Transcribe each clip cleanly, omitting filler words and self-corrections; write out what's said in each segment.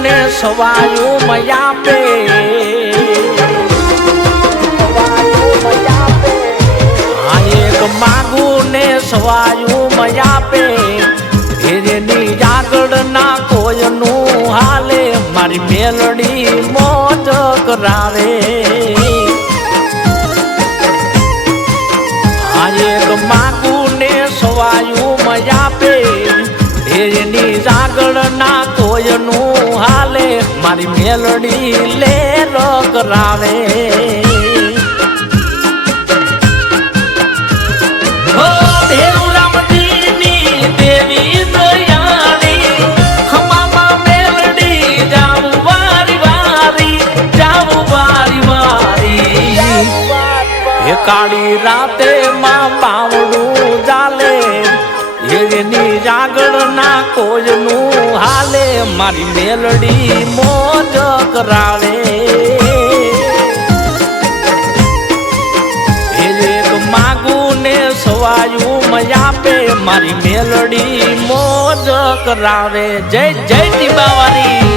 ને સવાયું મયા પે આ એક માગું ને સવાયું મયા પે ઘેરેની આગળ ના કોઈનું હાલે મારી મેલડી મોજ કરાવે આ એક માગું ને સવાયું મયા પે ઘેરેની આગળ ના કોઈનું હાલે મારી મેલડી લે કરાવે કાળી રાતે માં બાવડું જાલે એની જાગળ ના કોઈનું હાલે મારી મેલડી મોજ કરાવે એક માગું ને સવાયું મયા પે મારી મેલડી મોજ કરાવે જય જય ટીબાવાળી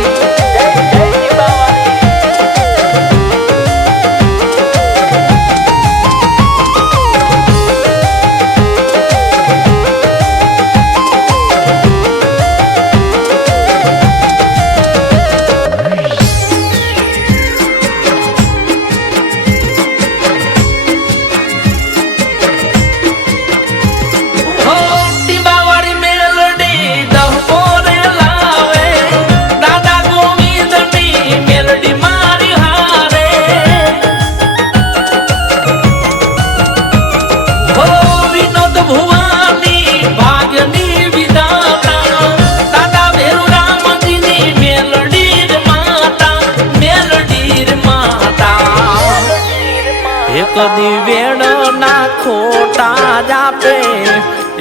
કદી વેણ ના ખોટા જાપે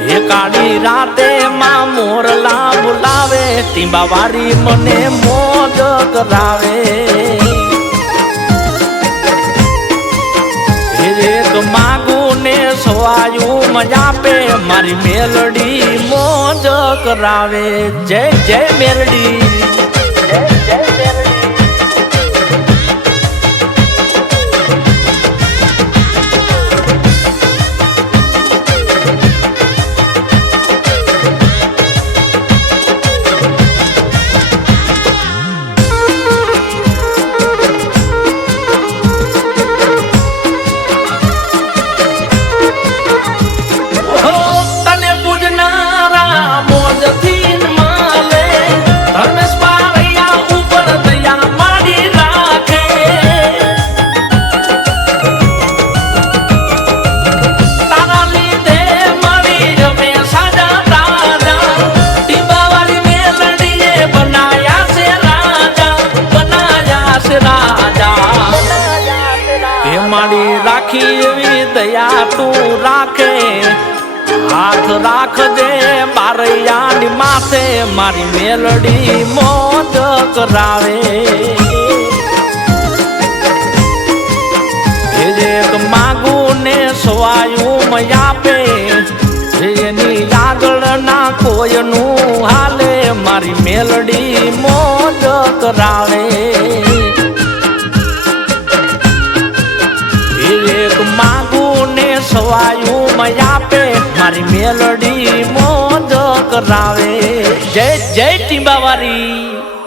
એ કાળી રાતે માં મોરલા બોલાવે ટીંબાવાળી મને મોજ કરાવે એક માગું ને સવાયું મજા પે મારી મેલડી મોજ કરાવે જય જય મેલડી જય જય મેલડી મારી રાખી એવી દયા તું રાખે હાથ રાખજે બારૈયાની માથે મારી મેલડી મોજ કરાવે એક માગું ને સવાયું મયા પે એની આગળ ના કોઈનું હાલે મારી મેલડી મોજ કરાવે એક માગું ને સવાયું મયા પે મારી મેલડી મોજ કરાવે જય જય ટીંબાવાળી